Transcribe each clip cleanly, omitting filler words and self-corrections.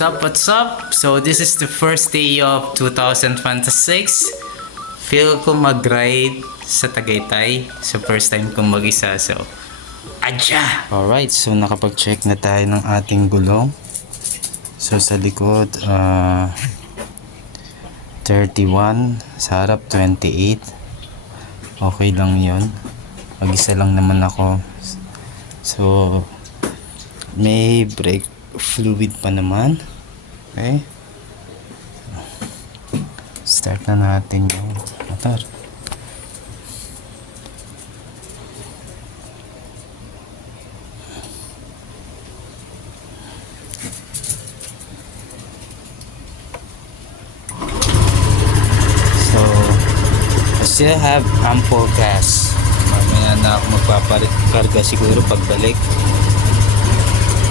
What's up? So this is the first day of 2026. Feel ko mag-ride sa Tagaytay. So first time kong mag-isa. So, adya! Alright, so nakapag-check na tayo ng ating gulong. So sa likod, 31. Sa harap, 28. Okay lang yun. Mag-isa lang naman ako. So, may brake fluid pa naman. Okay. Start na natin yung motor. So, I still have ample gas. Mamaya na ako magpapakarga siguro pagbalik.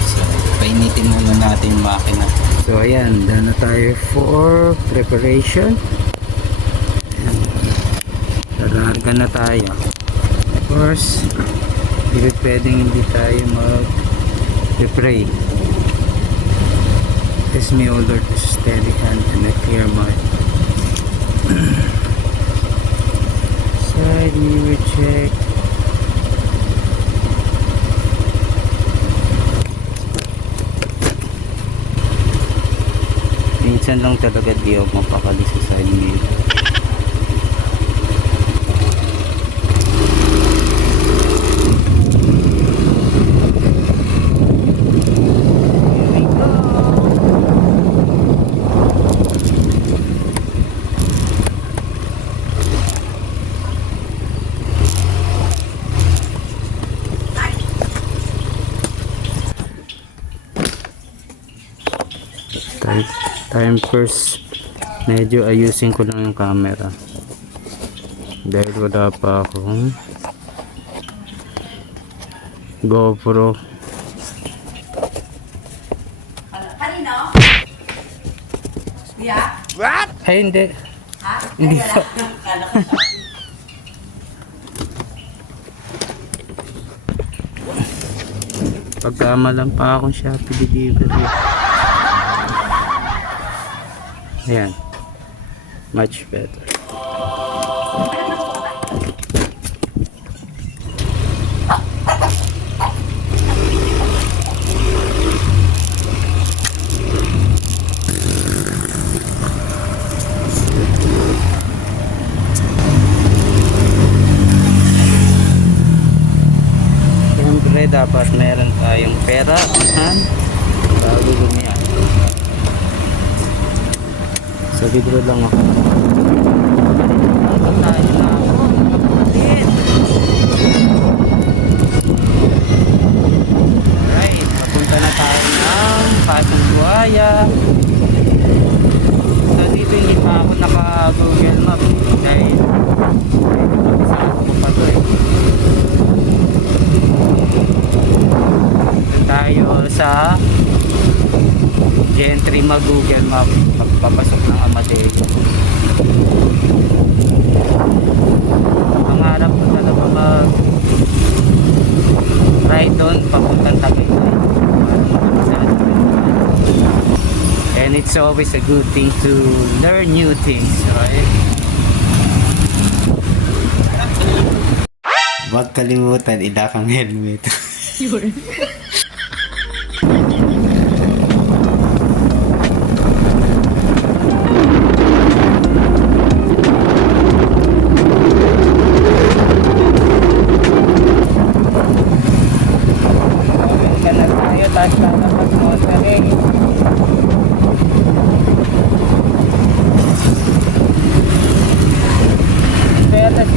So, painitin muna natin yung makina. So, ayan. Done na tayo for preparation. Gagarga na tayo. Of course, hindi pwedeng hindi tayo mag-pray. Bless me, O Lord, to steady hand and a clear mind. Side mirror check. Minsan lang talaga di ako mapakali sa side mirror. Time first, medyo ayusin ko lang yung camera dahil wala pa akong GoPro. Kanino? Yeah? What? Ay hindi. Ha? Hindi pa. Pagkamalan pa akong Shopee delivery. Ayan, much better. Siyempre dapat meron tayong pera bago gumiyan. Sa libro lang ako. Tayo na ako. Alright, papunta na tayo ng Pasong Buhaya. So dito hindi pa ako naka-Google Map dahil kabisado ko pa to eh. Tayo sa Gentry mag-Google Map pagpapasok ng Amadeo. Pangarap ko talaga mag-ride doon papuntang Tagaytay. And it's always a good thing to learn new things, right? Huwag kalimutan, ilakang helmet. Yun.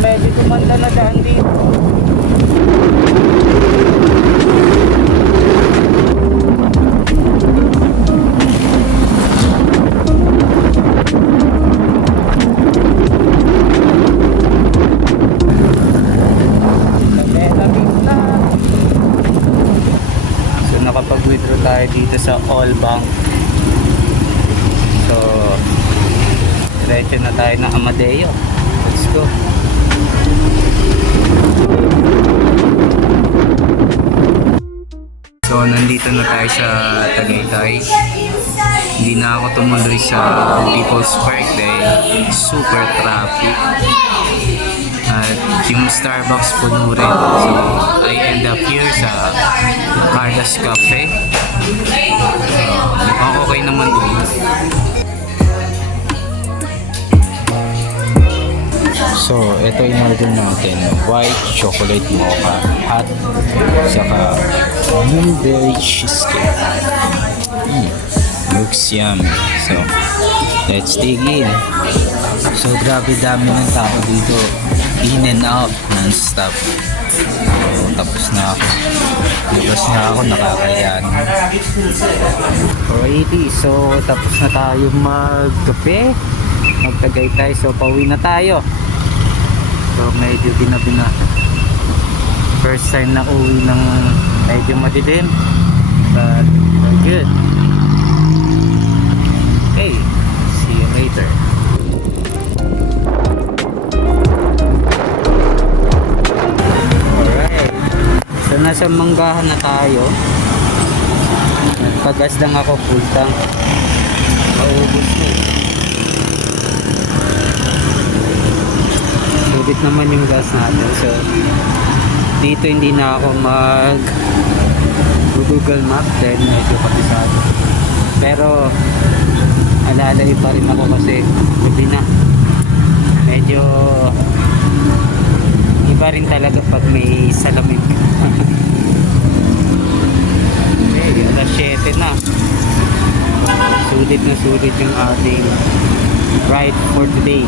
Medyo kumanda na daan dito. So nakapag-withdraw tayo dito sa All Bank. So diretso na tayo ng Amadeo. Let's go. So So, nandito na tayo sa Tagaytay. Hindi na ako tumuloy sa People's Park dahil super traffic. At yung Starbucks puno rin. So, I end up here sa Carlos Cafe. Mukhang okay naman doon. So, ito yung order natin. White chocolate mocha at saka blueberry cheesecake. Looks yummy. So, let's dig in. So, grabe dami ng tao dito. In and out, non-stop. So, tapos na ako. Labas na ako, nakakayan. Alrighty, so tapos na tayo magkape. Magtagaytay. So, pauwi na tayo. So, medyo ginabi na. First time na uwi ng medyo madilim. But, we're good. Okay, see you later. Alright. So, nasa Manggahan na tayo. Nagpagas lang ako full tank. Maubos na eh. Subit naman yung gas natin. So, dito hindi na ako Google Map dahil medyo kabisado. Pero, alalay pa rin ako kasi gabi na. Medyo iba rin talaga pag may salamin. Okay, alas 7 na. Sulit na sulit yung ating ride for today.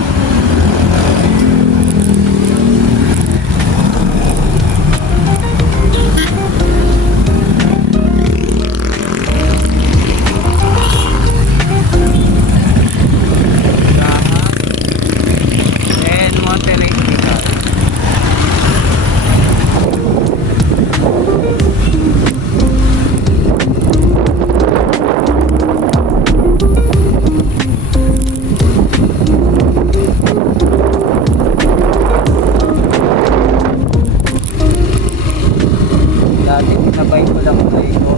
Sabay ko lang na ito.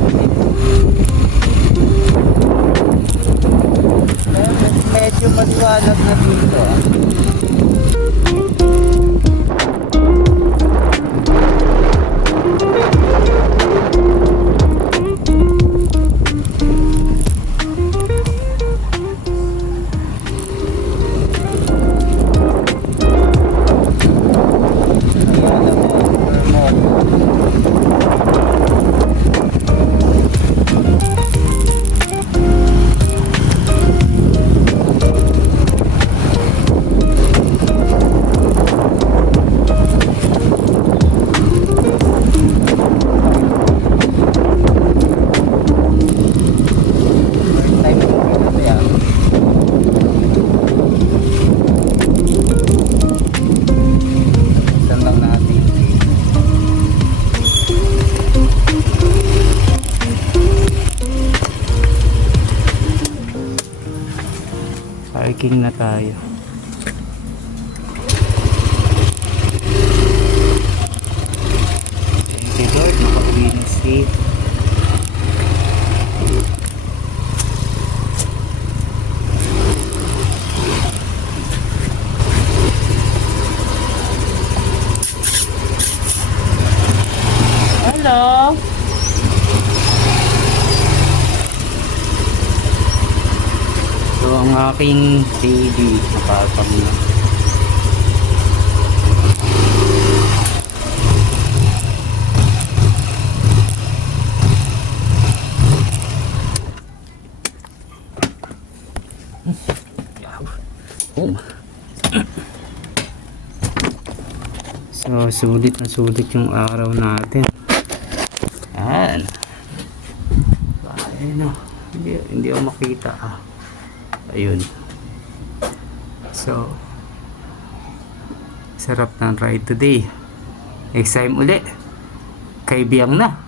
Medyo maliwanag na dito ah. Parking na tayo. Thank you Lord, nakauwi na safe. Hello. So, ang aking baby nakapag na. So, sulit na sulit yung araw natin. Yan. Ayun o. Hindi ako makita ah. Ayun. So, sarap ng ride today. Next time uli, kay Biang na.